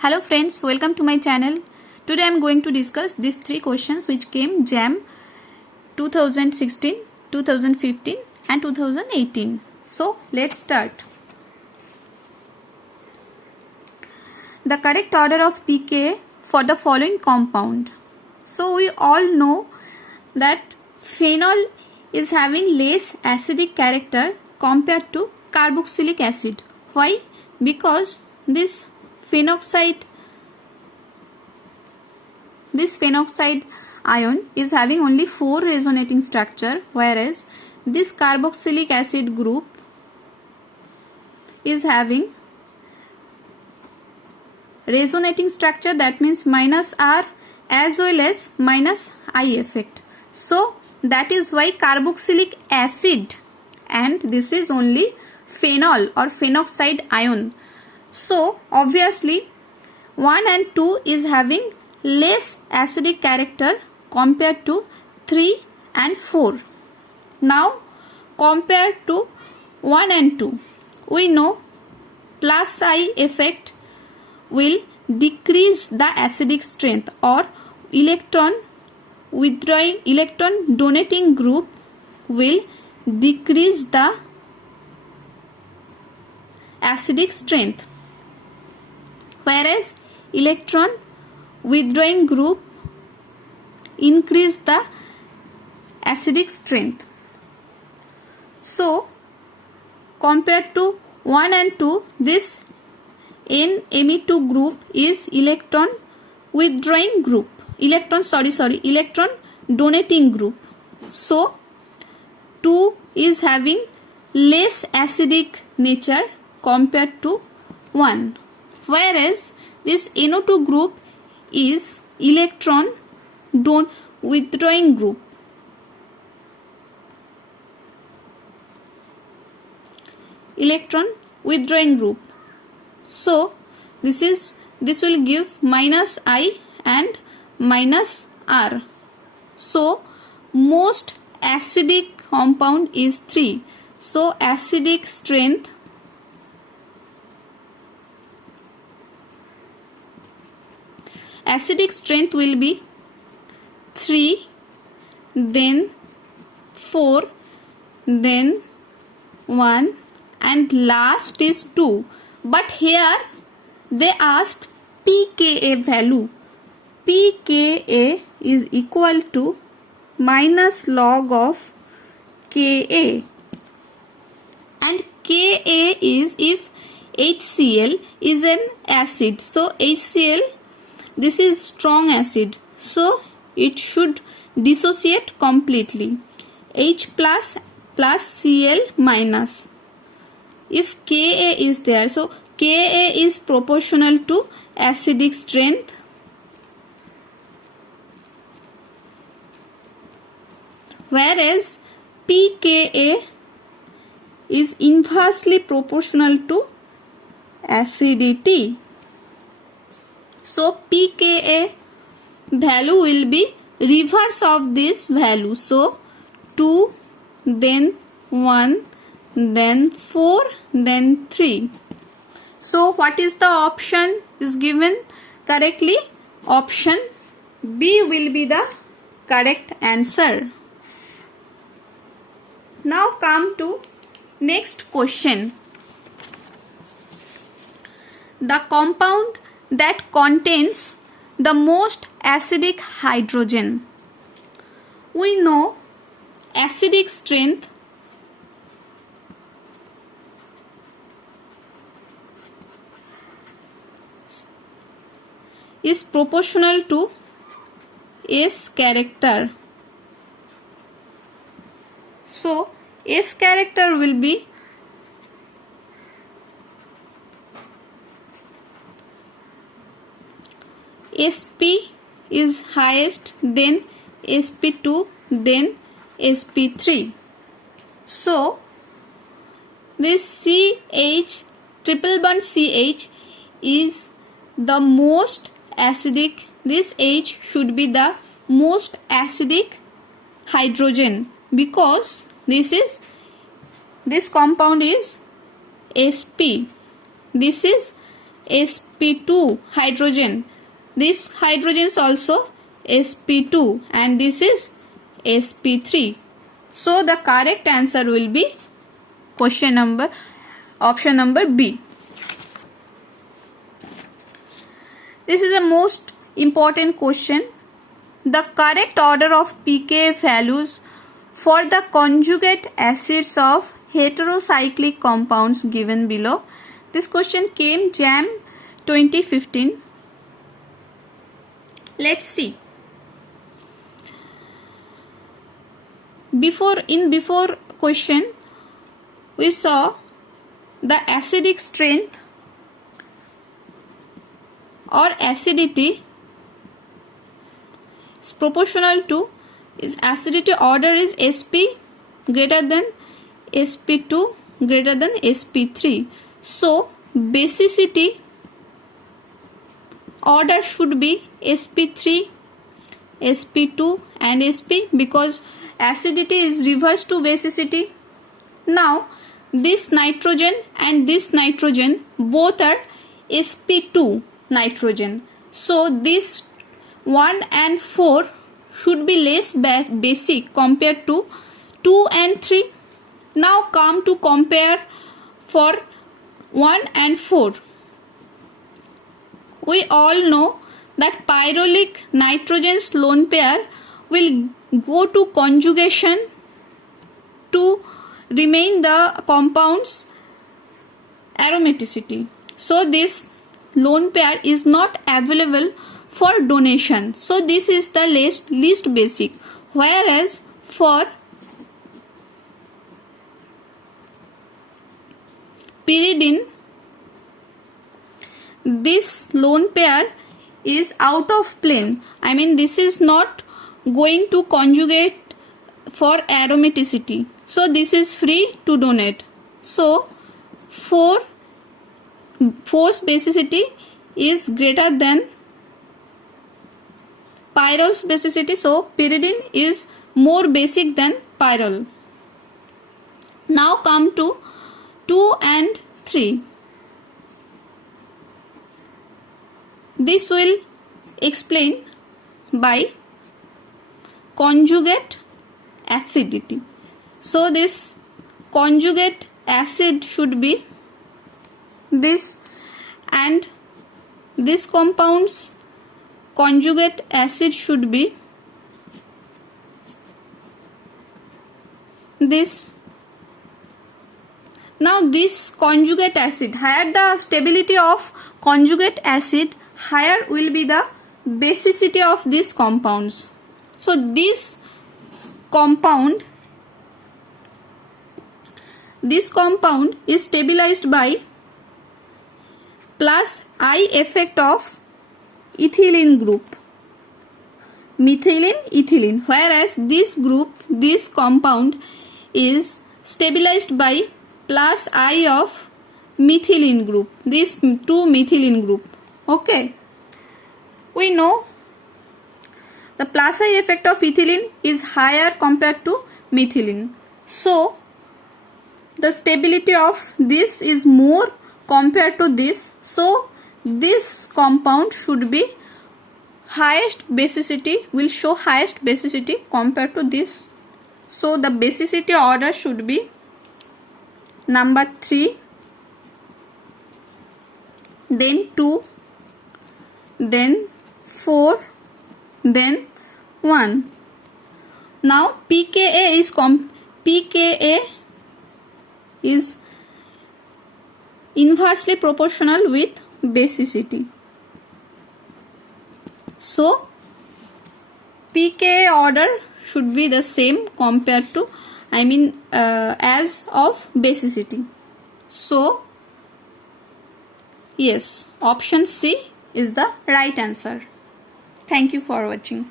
Hello friends, welcome to my channel. Today I am going to discuss these three questions which came JAM 2016, 2015 and 2018. So let's start. The correct order of pKa for the following compound. So we all know that phenol is having less acidic character compared to carboxylic acid. Why? Because this phenoxide ion is having only 4 resonating structure, whereas this carboxylic acid group is having resonating structure, that means -R as well as -I effect. So that is why carboxylic acid, and this is only phenol or phenoxide ion. So obviously 1 and 2 is having less acidic character compared to 3 and 4. Now compared to 1 and 2, we know +I effect will decrease the acidic strength, or electron donating group will decrease the acidic strength, whereas electron withdrawing group increase the acidic strength. So compared to 1 and 2, this NMe2 group is electron donating group. So 2 is having less acidic nature compared to 1, whereas this NO2 group is electron withdrawing group. So this will give -I and -R. So most acidic compound is 3. So acidic strength will be 3, then 4, then 1, and last is 2. But here they asked pKa value. pKa is equal to -log of Ka, and Ka is if HCl is an acid. So HCl, this is strong acid, so it should dissociate completely. H plus Cl minus. If Ka is there, so Ka is proportional to acidic strength, whereas pKa is inversely proportional to acidity. So pKa value will be reverse of this value. So 2, then 1, then 4, then 3. So what is the option is given correctly? Option B will be the correct answer. Now come to next question. The compound that contains the most acidic hydrogen. We know acidic strength is proportional to S character. So S character will be Sp is highest, then Sp2, then Sp3. So this CH, triple bond CH is the most acidic. This H should be the most acidic hydrogen, because this compound is Sp. This is sp2 hydrogen. This hydrogen is also sp2 and this is sp3. So the correct answer will be option number B. This is the most important question. The correct order of pKa values for the conjugate acids of heterocyclic compounds given below. This question came JAM 2015. Let's see. Before question, we saw the acidic strength or acidity is proportional to its acidity order is Sp greater than Sp2 greater than Sp3. So basicity order should be Sp3, Sp2 and Sp because acidity is reverse to basicity. Now this nitrogen and this nitrogen both are Sp2 nitrogen. So this 1 and 4 should be less basic compared to 2 and 3. Now come to compare for 1 and 4. We all know that pyrolytic nitrogen's lone pair will go to conjugation to remain the compound's aromaticity. So this lone pair is not available for donation. So this is the least basic. Whereas for pyridine, this lone pair is out of plane. I mean this is not going to conjugate for aromaticity. So this is free to donate. So 4's basicity is greater than pyrrole's basicity. So pyridine is more basic than pyrrole. Now come to 2 and 3. This will explain by conjugate acidity. So this conjugate acid should be this and this compound's conjugate acid should be this. Now this conjugate acid, higher the stability of conjugate acid, higher will be the basicity of these compounds. So this compound is stabilized by plus I effect of ethylene group, methylene, ethylene, whereas this compound is stabilized by plus I of methylene group, this 2 methylene group. Okay, we know the plus I effect of ethylene is higher compared to methylene. So the stability of this is more compared to this. So this compound should be highest basicity, will show highest basicity compared to this. So the basicity order should be number 3, then 2, then 4, then 1. Now pKa is inversely proportional with basicity. So pKa order should be the same compared to as of basicity. So yes, option C is the right answer. Thank you for watching.